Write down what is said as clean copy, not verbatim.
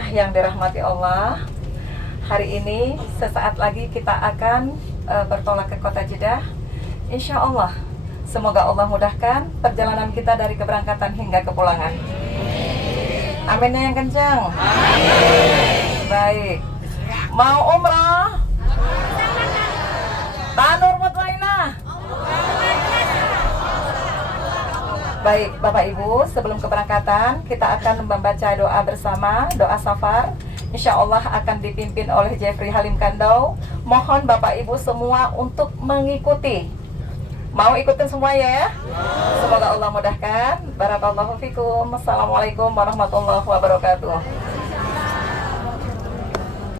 Jemaah yang dirahmati Allah, hari ini sesaat lagi kita akan bertolak ke kota Jeddah. Insya Allah, semoga Allah mudahkan perjalanan kita dari keberangkatan hingga kepulangan. Aminnya yang kencang. Baik. Mau umrah? Tanur mutmainah. Baik, Bapak Ibu, sebelum keberangkatan kita akan membaca doa bersama, doa safar. Insya Allah akan dipimpin oleh Jeffrey Halim Kandau. Mohon Bapak Ibu semua untuk mengikuti. Mau ikutin semua ya? Semoga Allah mudahkan. Barakallahu fikum. Assalamualaikum warahmatullahi wabarakatuh.